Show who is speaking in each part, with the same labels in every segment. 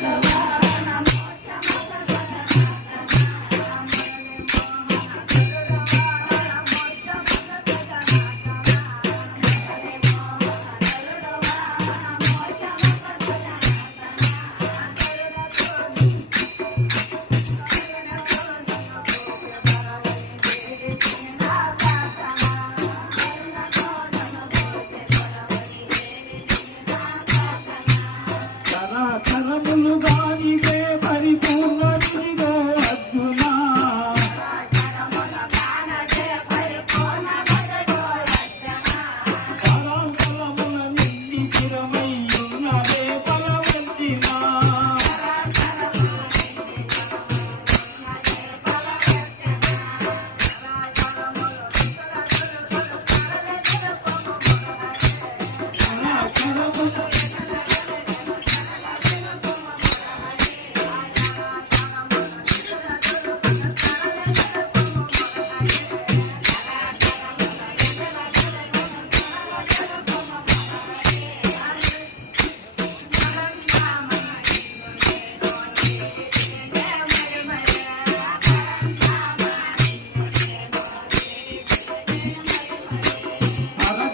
Speaker 1: Turn.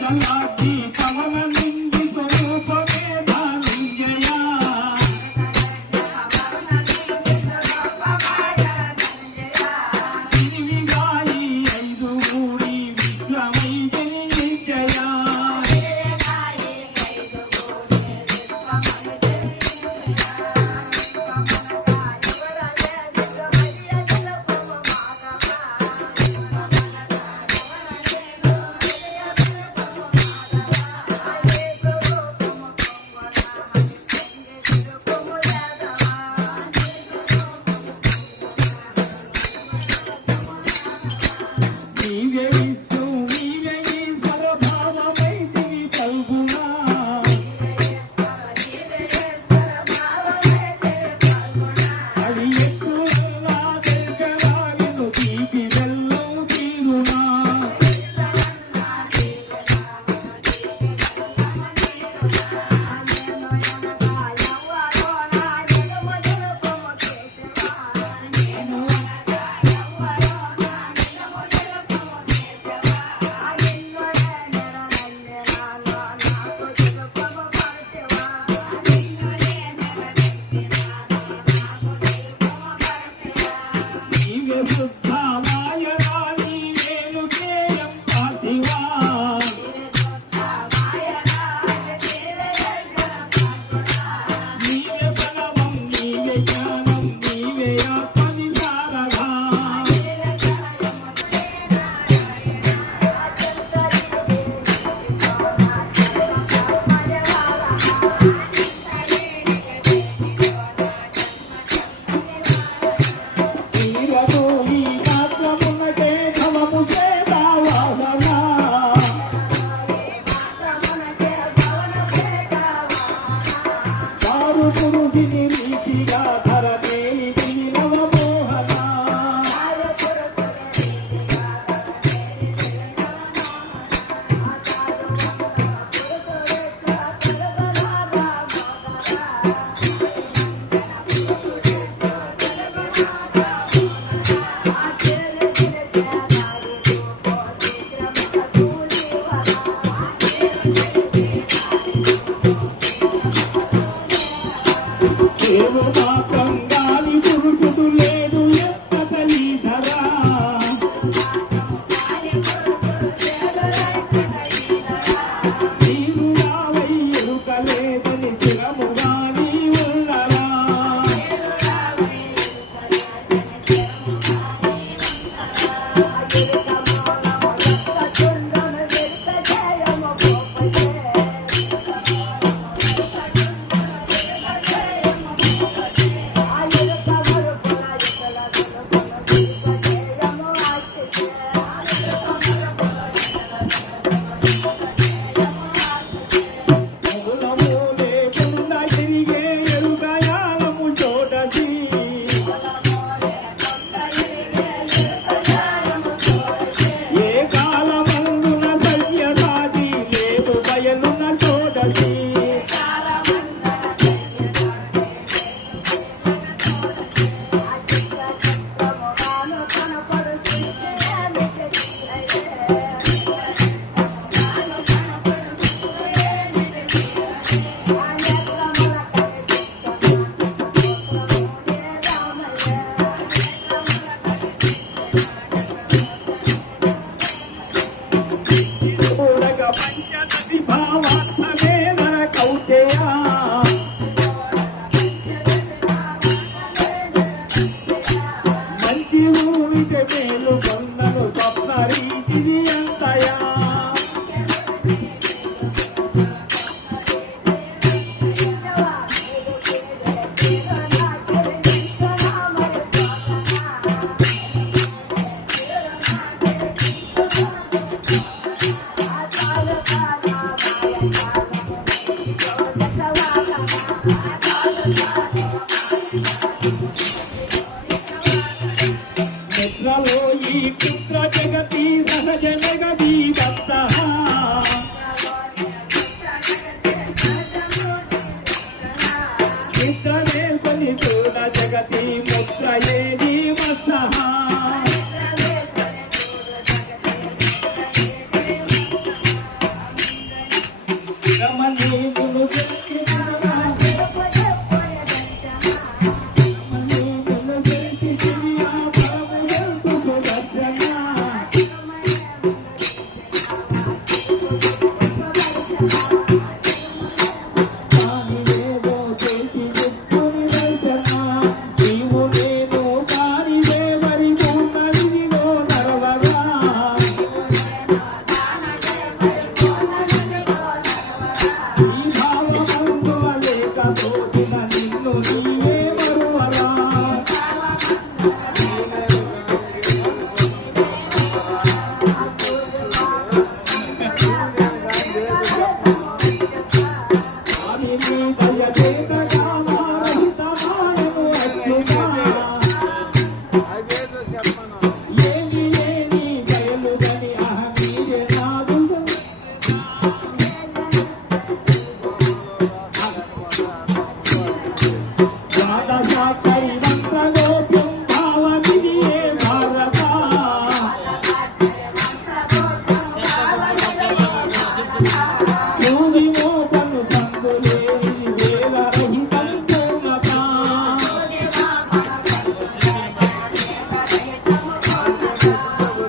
Speaker 2: Danke. Äh, Oh. మిత్రమే పని చూడ జగతి ముద్రయే నీ వస్సహా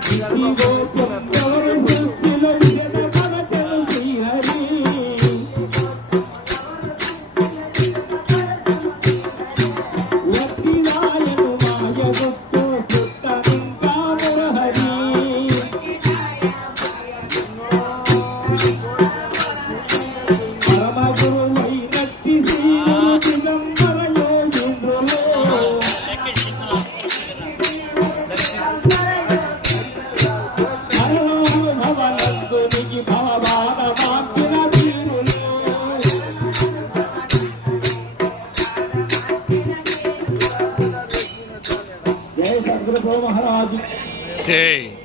Speaker 2: Y Amigo, por favor.
Speaker 1: Ok.